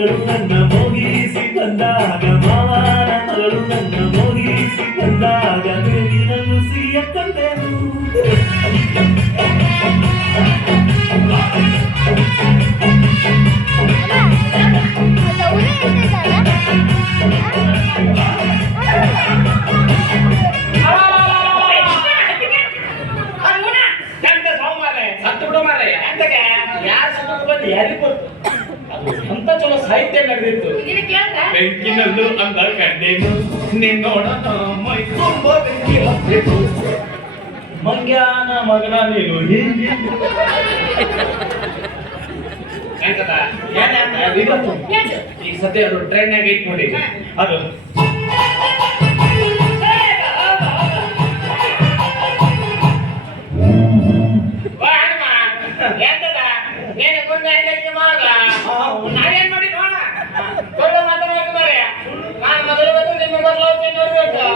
ಮಗಳು ನನ್ನ ಮೋಗಿಸಿ ಬಂದಾಗ ಮಾವನ ಮಗಳು ನನ್ನ ಮೋಗಿಸಿ ಬಂದಾಗ ಮೇಲಿನನ್ನು ಸಿಹಿಯ ಕಂಡೆನು ಅಂತ ಚಲೋ ಸಾಹಿತ್ಯ ನಡೆದಿತ್ತು. ಬೆಂಕಿನಲ್ಲೂ ಅಂದ ಕಂಡೇನು ನಿನ್ನೋಡ ಮೈ ತುಂಬ ಬೆಂಕಿ ಹತ್ತಿತ್ತು ಮಂಗ್ಯಾನ ಮಗನ ನೀನು ಹೀಗೆ ಈಗ ಸದ್ಯ ಅದು ಟ್ರೈನ್ಯಾಗ ಐತ್ ನೋಡಿ ಅದು ನಾವೇನ್ ಮಾಡಿ ನೋಡ ಮಾತಾಡ್ತಾರೆ ನಾನು ಮೊದಲು ಬಂದು ನಿಮ್ಮ ಮೊದಲು ನೋಡ್ಬೇಕು